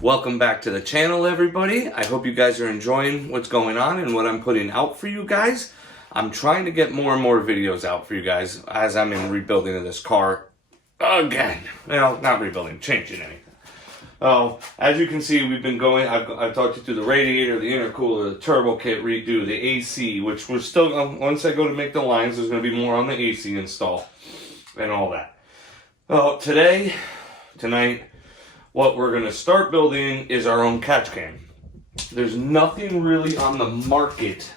Welcome back to the channel, everybody. I hope you guys are enjoying what's going on and what I'm putting out for you guys. I'm trying to get more and more videos out for you guys as I'm in rebuilding of this car again. Well, not rebuilding, changing anything. Oh, as you can see, we've been going, I've talked you through the radiator, the intercooler, the turbo kit redo, the AC, which we're still, once I go to make the lines, there's going to be more on the AC install and all that. Well, tonight, what we're going to start building is our own catch can. There's nothing really on the market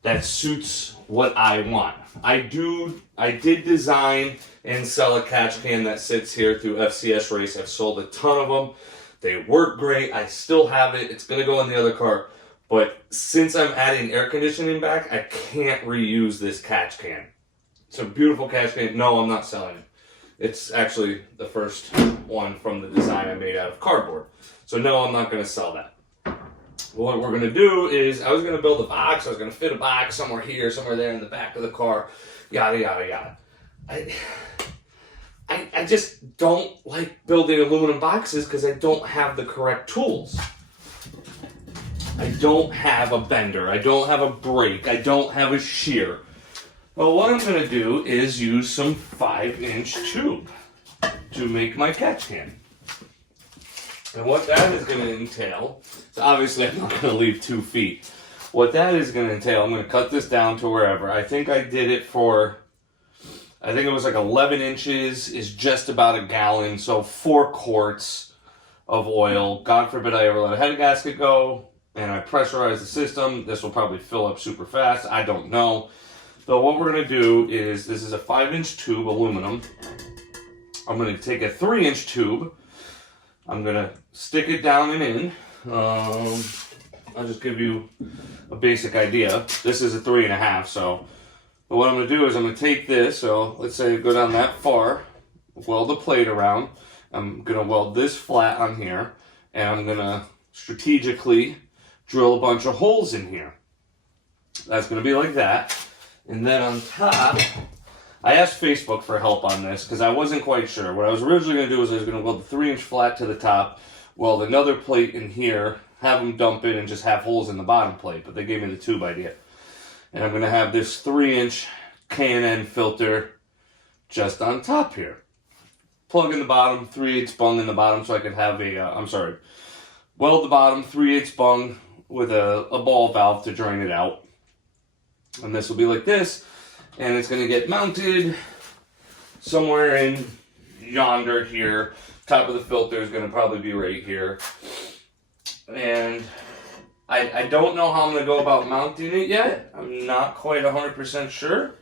that suits what I want. I did design and sell a catch can that sits here through FCS Race. I've sold a ton of them. They work great. I still have it. It's going to go in the other car. But since I'm adding air conditioning back, I can't reuse this catch can. It's a beautiful catch can. No, I'm not selling it. It's actually the first one from the design I made out of cardboard. So no, I'm not going to sell that. What we're going to do is, I was going to build a box. I was going to fit a box somewhere here, somewhere there in the back of the car. Yada, yada, yada. I just don't like building aluminum boxes because I don't have the correct tools. I don't have a bender. I don't have a brake. I don't have a shear. Well, what I'm going to do is use some 5-inch tube to make my catch can. And what that is going to entail, so obviously I'm not going to leave 2 feet. What that is going to entail, I'm going to cut this down to wherever. I think I did it for, I think it was like 11 inches is just about a gallon, so 4 quarts of oil. God forbid I ever let a head gasket go, and I pressurize the system. This will probably fill up super fast. I don't know. So what we're going to do is, this is a 5-inch tube, aluminum. I'm going to take a 3-inch tube. I'm going to stick it down and in. I'll just give you a basic idea. This is a 3.5, so. But what I'm going to do is I'm going to take this, so let's say I go down that far, weld the plate around. I'm going to weld this flat on here, and I'm going to strategically drill a bunch of holes in here. That's going to be like that. And then on top, I asked Facebook for help on this because I wasn't quite sure. What I was originally going to do is I was going to weld the 3-inch flat to the top, weld another plate in here, have them dump in and just have holes in the bottom plate. But they gave me the tube idea. And I'm going to have this 3-inch K&N filter just on top here. Plug in the bottom, 3/8 bung in the bottom so I could have a, weld the bottom, 3/8 bung with a ball valve to drain it out. And this will be like this, and it's going to get mounted somewhere in yonder here. Top of the filter is going to probably be right here. And I don't know how I'm going to go about mounting it yet. I'm not quite 100% sure.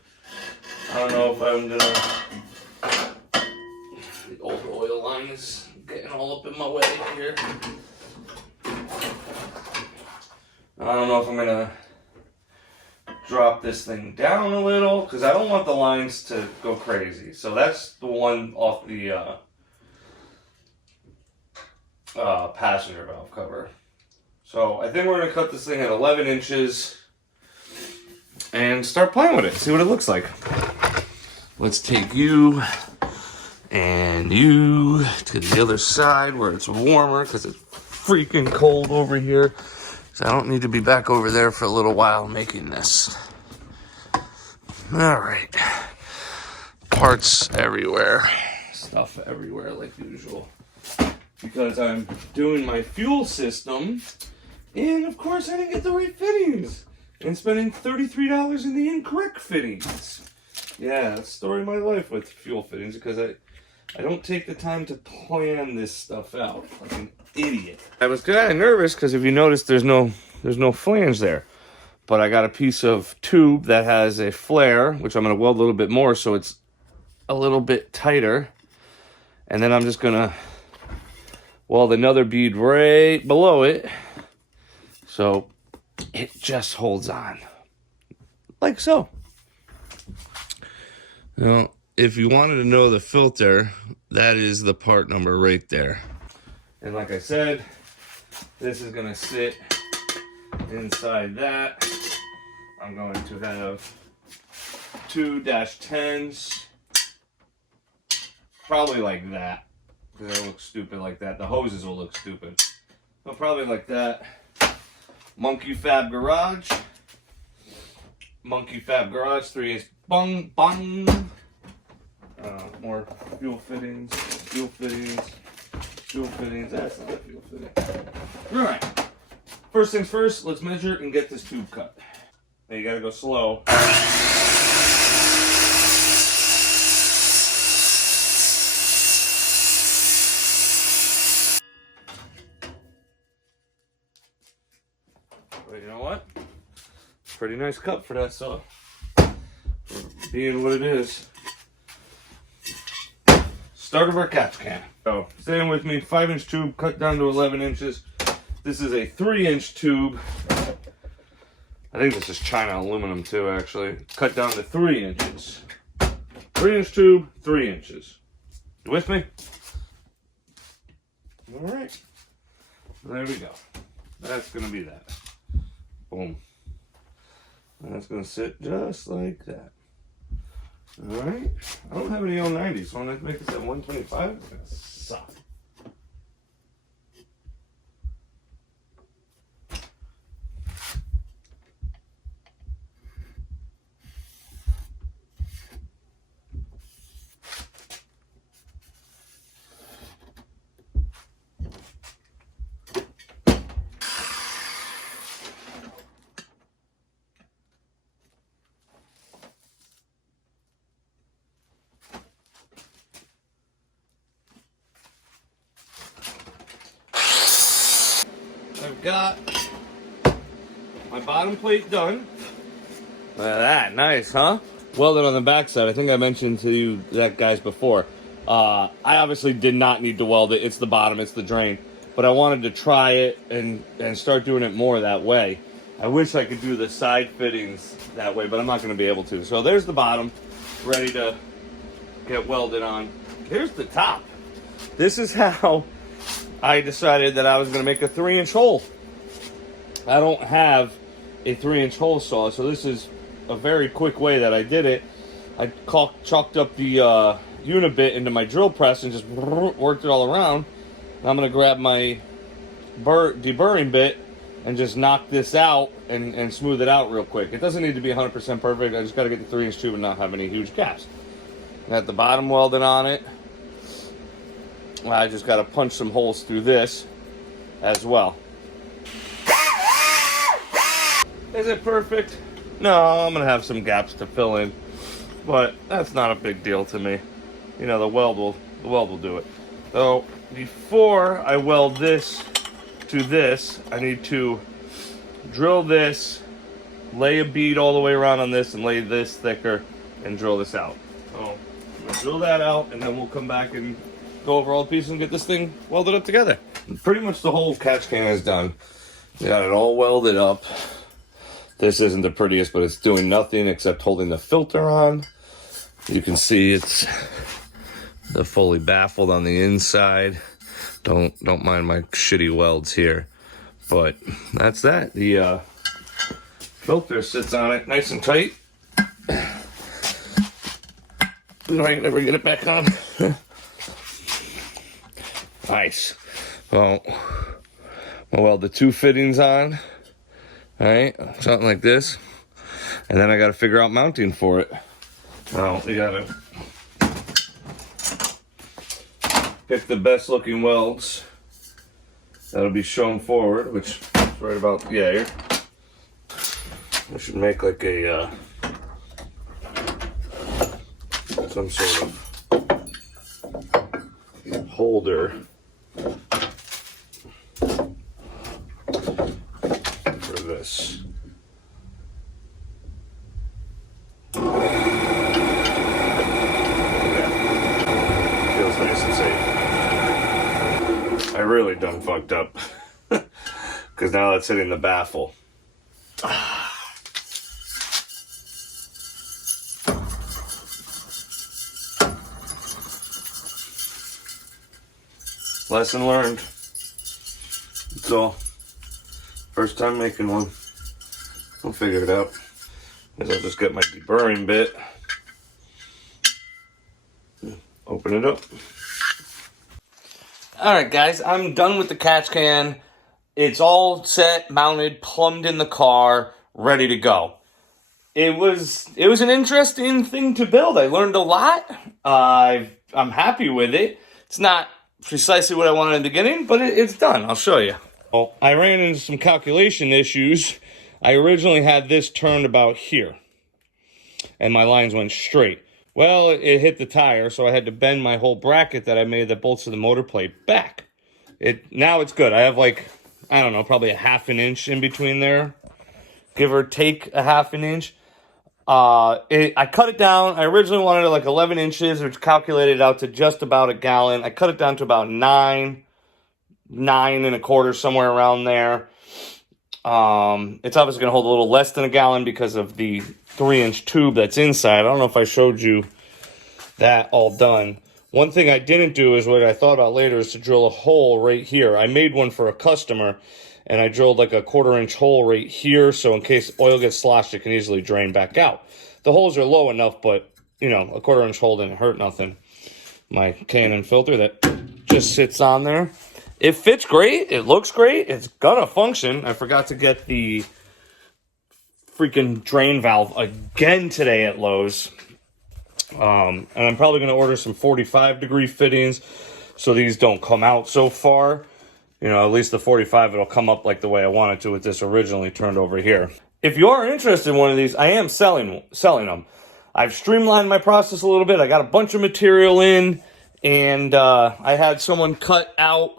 I don't know if I'm going to... The old oil line is getting all up in my way here. I don't know if I'm going to drop this thing down a little because I don't want the lines to go crazy. So that's the one off the passenger valve cover. So I think we're going to cut this thing at 11 inches and start playing with it. See what it looks like. Let's take you and you to the other side where it's warmer because it's freaking cold over here. So I don't need to be back over there for a little while making this. All right. Parts everywhere. Stuff everywhere like usual. Because I'm doing my fuel system. And of course I didn't get the right fittings. And spending $33 in the incorrect fittings. Yeah, that's the story of my life with fuel fittings. Because I don't take the time to plan this stuff out. Like an idiot. I was kind of nervous because if you notice there's no flange there. But I got a piece of tube that has a flare, which I'm going to weld a little bit more so it's a little bit tighter. And then I'm just going to weld another bead right below it so it just holds on. Like so. Now, if you wanted to know the filter, that is the part number right there. And like I said, this is going to sit inside that. I'm going to have 2-10s, probably like that, because they look stupid like that. The hoses will look stupid. So probably like that. Monkey Fab Garage. Monkey Fab Garage 3/8 bung bung. More fuel fittings, fuel fittings, fuel fittings. That's not a fuel fitting. All right. First things first, let's measure and get this tube cut. Now you gotta go slow. But you know what? Pretty nice cut for that saw. For being what it is. Start of our catch can. So, staying with me, 5-inch tube cut down to 11 inches. This is a 3-inch tube. I think this is China aluminum too, actually. Cut down to 3 inches. 3-inch tube, 3 inches. You with me? All right. There we go. That's gonna be that. Boom. And that's gonna sit just like that. All right. I don't have any 090s, so I'm gonna make this at 125. It's gonna suck. I've got my bottom plate done. Look at that, nice, huh? Welded on the backside. I think I mentioned to you that guys before. I obviously did not need to weld it. It's the bottom, it's the drain. But I wanted to try it and start doing it more that way. I wish I could do the side fittings that way, but I'm not going to be able to. So there's the bottom, ready to get welded on. Here's the top. This is how I decided that I was going to make a 3-inch hole. I don't have a 3-inch hole saw, so this is a very quick way that I did it. I chalked up the unibit into my drill press and just worked it all around. I'm going to grab my deburring bit and just knock this out and smooth it out real quick. It doesn't need to be 100% perfect. I just got to get the 3-inch tube and not have any huge gaps. Got the bottom welded on it. I just got to punch some holes through this as well. Is it perfect? No, I'm going to have some gaps to fill in, but that's not a big deal to me. You know, the weld will do it. So before I weld this to this, I need to drill this, lay a bead all the way around on this, and lay this thicker and drill this out. So I'm going to drill that out, and then we'll come back and go over all the pieces and get this thing welded up together. Pretty much the whole catch can is done. Got it all welded up. This isn't the prettiest, but it's doing nothing except holding the filter on. You can see it's the fully baffled on the inside. Don't mind my shitty welds here, but that's that. The filter sits on it nice and tight. I might never get it back on. Nice. Well, I'll weld the 2 fittings on. All right, something like this. And then I got to figure out mounting for it. Now, you got to pick the best looking welds that'll be shown forward, which is right about here. I should make like a some sort of holder for this. Feels nice and safe. I really done fucked up because now it's hitting the baffle. Lesson learned. That's all. First time making one. We'll figure it out. is I'll just get my deburring bit, open it up. Alright guys, I'm done with the catch can. It's all set, mounted, plumbed in the car, ready to go. It was an interesting thing to build. I learned a lot. I'm happy with it. It's not precisely what I wanted in the beginning, but it's done. I'll show you. Well, I ran into some calculation issues. I originally had this turned about here, and my lines went straight. Well, it hit the tire, so I had to bend my whole bracket that I made that bolts to the motor plate back. Now it's good. I have like, I don't know, probably a ½ an inch in between there, give or take a ½ an inch. I cut it down. I originally wanted it like 11 inches, which calculated out to just about a gallon. I cut it down to about 9 1/4, somewhere around there. It's obviously going to hold a little less than a gallon because of the 3-inch tube that's inside. I don't know if I showed you that all done. One thing I didn't do is what I thought about later is to drill a hole right here. I made one for a customer, and I drilled like a 1/4 inch hole right here, so in case oil gets sloshed, it can easily drain back out. The holes are low enough, but, you know, a 1/4 inch hole didn't hurt nothing. My K&N filter that just sits on there. It fits great. It looks great. It's gonna function. I forgot to get the freaking drain valve again today at Lowe's. And I'm probably going to order some 45-degree fittings so these don't come out so far. You know, at least the 45, it'll come up like the way I wanted to with this originally turned over here. If you are interested in one of these, I am selling them. I've streamlined my process a little bit. I got a bunch of material in, and I had someone cut out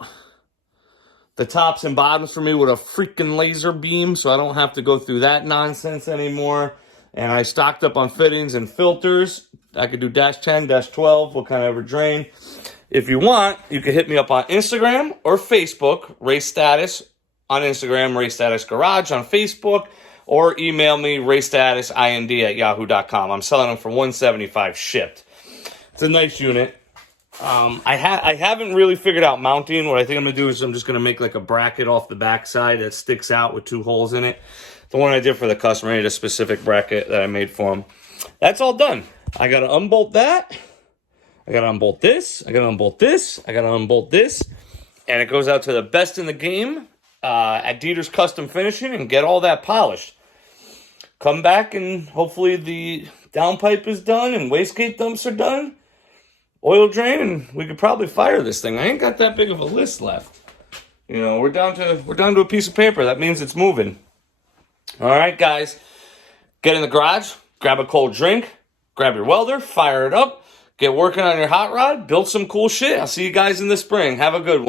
the tops and bottoms for me with a freaking laser beam, so I don't have to go through that nonsense anymore. And I stocked up on fittings and filters. I could do -10, -12, what kind of ever drain. If you want, you can hit me up on Instagram or Facebook, Race Status on Instagram, Race Status Garage on Facebook, or email me, racestatusind@yahoo.com. I'm selling them for $175 shipped. It's a nice unit. I haven't really figured out mounting. What I think I'm going to do is I'm just going to make like a bracket off the backside that sticks out with 2 holes in it. The one I did for the customer, I need a specific bracket that I made for him. That's all done. I got to unbolt that. I got to unbolt this. I got to unbolt this. I got to unbolt this. And it goes out to the best in the game at Dieter's Custom Finishing and get all that polished. Come back and hopefully the downpipe is done and wastegate dumps are done. Oil drain, and we could probably fire this thing. I ain't got that big of a list left. You know, we're down to a piece of paper. That means it's moving. All right, guys. Get in the garage, grab a cold drink, grab your welder, fire it up, get working on your hot rod, build some cool shit. I'll see you guys in the spring. Have a good one.